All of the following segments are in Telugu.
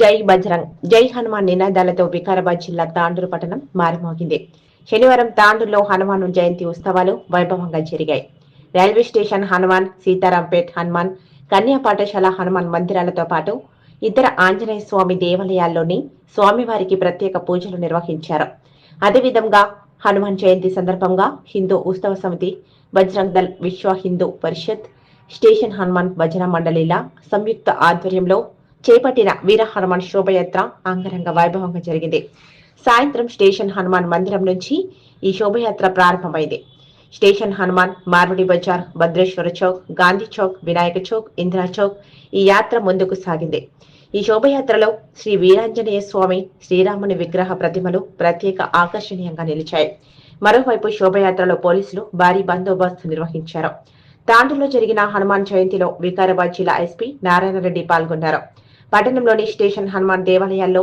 జై బజరంగ్ జై హనుమాన్ నినాదాలతో వికారాబాద్ జిల్లా తాండూరు పట్టణం మారుమోగింది. శనివారం తాండూరులో హనుమాన్ జయంతి ఉత్సవాలు వైభవంగా జరిగాయి. రైల్వే స్టేషన్ హనుమాన్, సీతారాంపేట్ హనుమాన్, కన్యా పాఠశాల హనుమాన్ మందిరాలతో పాటు ఇతర ఆంజనేయ స్వామి దేవాలయాల్లోని స్వామివారికి ప్రత్యేక పూజలు నిర్వహించారు. అదేవిధంగా హనుమాన్ జయంతి సందర్భంగా హిందూ ఉత్సవ సమితి, బజరంగ్ దళ్, విశ్వ హిందూ పరిషత్, స్టేషన్ హనుమాన్ భజన మండలిల సంయుక్త ఆధ్వర్యంలో చేపట్టిన వీర హనుమాన్ శోభయాత్ర అంగరంగ వైభవంగా జరిగింది. సాయంత్రం స్టేషన్ హనుమాన్ మందిరం నుంచి ఈ శోభయాత్ర ప్రారంభమైంది. స్టేషన్ హనుమాన్, మార్వడి బజార్, భద్రేశ్వర చౌక్, గాంధీ చౌక్, వినాయక చౌక్, ఇందిరా చౌక్ ఈ యాత్ర ముందుకు సాగింది. ఈ శోభయాత్రలో శ్రీ వీరాంజనేయ స్వామి, శ్రీరాముని విగ్రహ ప్రతిమలు ప్రత్యేక ఆకర్షణీయంగా నిలిచాయి. మరోవైపు శోభయాత్రలో పోలీసులు భారీ బందోబస్తు నిర్వహించారు. తాండూరులో జరిగిన హనుమాన్ జయంతిలో వికారాబాద్ జిల్లా ఎస్పీ నారాయణరెడ్డి పాల్గొన్నారు. పట్టణంలోని స్టేషన్ హనుమాన్ దేవాలయాల్లో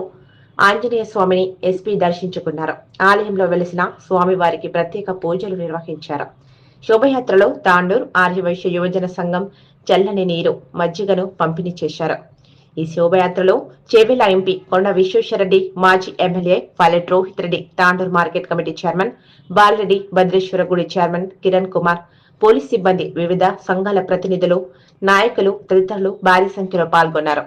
ఆంజనేయ స్వామిని ఎస్పీ దర్శించుకున్నారు. ఆలయంలో వెలిసిన స్వామివారికి ప్రత్యేక పూజలు నిర్వహించారు. శోభయాత్రలో తాండూరు ఆర్యవైశ్య యువజన సంఘం చల్లని నీరు, మజ్జిగను పంపిణీ చేశారు. ఈ శోభయాత్రలో చేవెళ్ల ఎంపీ కొండ విశ్వేశ్వరరెడ్డి, మాజీ MLA Pilot Rohith Reddy, Tandur market committee chairman Bala Reddy, Bhadreshwara గుడి చైర్మన్ కిరణ్ కుమార్, పోలీస్ సిబ్బంది, వివిధ సంఘాల ప్రతినిధులు, నాయకులు తదితరులు భారీ సంఖ్యలో పాల్గొన్నారు.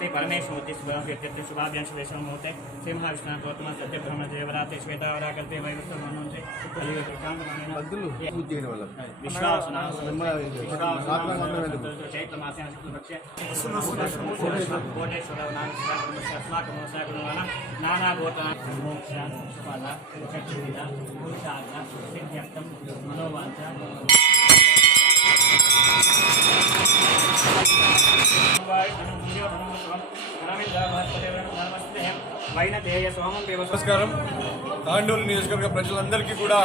श्री परमेश्वरी शुभाभ्यां मुहूर्ते श्री महाविष्णु गौतम सत्य ब्रह्म देवरात्रि श्वेतावराकल्पे वैवस्वमनोन्ते चैत्रमासे नाना मनोवांचा నమస్కారం. తాండూరు నియోజకవర్గ ప్రజలందరికీ కూడా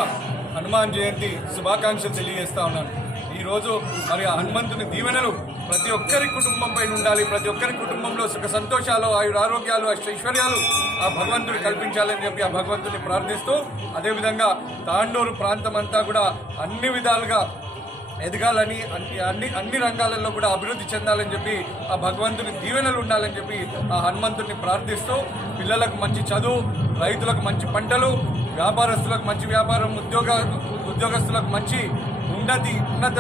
హనుమాన్ జయంతి శుభాకాంక్షలు తెలియజేస్తా ఉన్నాను. ఈరోజు మరి హనుమంతుని దీవెనలు ప్రతి ఒక్కరి కుటుంబంపై ఉండాలి. ప్రతి ఒక్కరి కుటుంబంలో సుఖ సంతోషాలు, ఆయురారోగ్యాలు, ఐశ్వర్యాలు ఆ భగవంతుడు కల్పించాలని చెప్పి ఆ భగవంతుని ప్రార్థిస్తూ, అదేవిధంగా తాండూరు ప్రాంతం అంతా కూడా అన్ని విధాలుగా ఎదగాలని, అన్ని రంగాలలో కూడా అభివృద్ధి చెందాలని చెప్పి ఆ భగవంతుని దీవెనలు ఉండాలని చెప్పి ఆ హనుమంతుడిని ప్రార్థిస్తూ, పిల్లలకు మంచి చదువు, రైతులకు మంచి పంటలు, వ్యాపారస్తులకు మంచి వ్యాపారం, ఉద్యోగస్తులకు మంచి ఉన్నత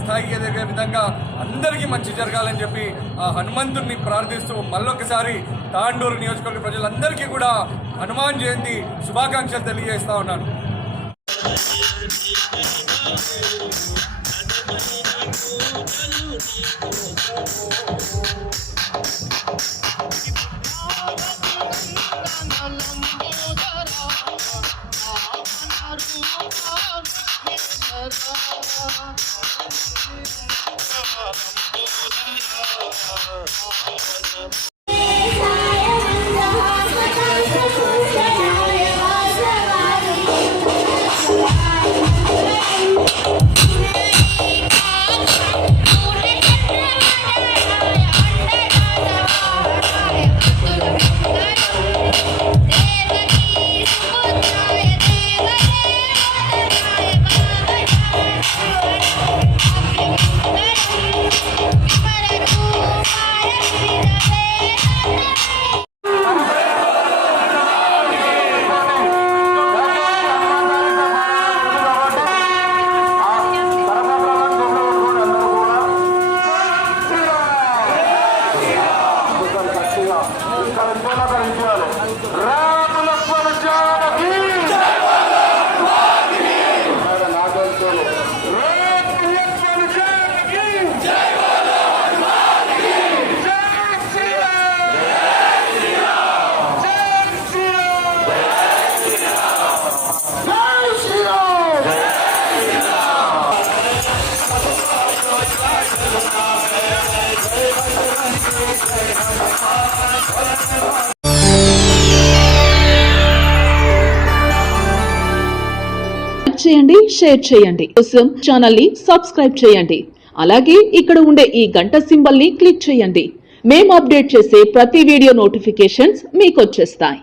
స్థాయికి ఎదిగే విధంగా అందరికీ మంచి జరగాలని చెప్పి ఆ హనుమంతుడిని ప్రార్థిస్తూ మళ్ళొకసారి తాండూరు నియోజకవర్గ ప్రజలందరికీ కూడా హనుమాన్ జయంతి శుభాకాంక్షలు తెలియజేస్తా ఉన్నాను. చేయండి, షేర్ చేయండి. కోసం ఛానల్ ని సబ్స్క్రైబ్ చేయండి. అలాగే ఇక్కడ ఉండే ఈ గంట సింబల్ ని క్లిక్ చేయండి. మేము అప్డేట్ చేసే ప్రతి వీడియో నోటిఫికేషన్స్ మీకు వచ్చేస్తాయి.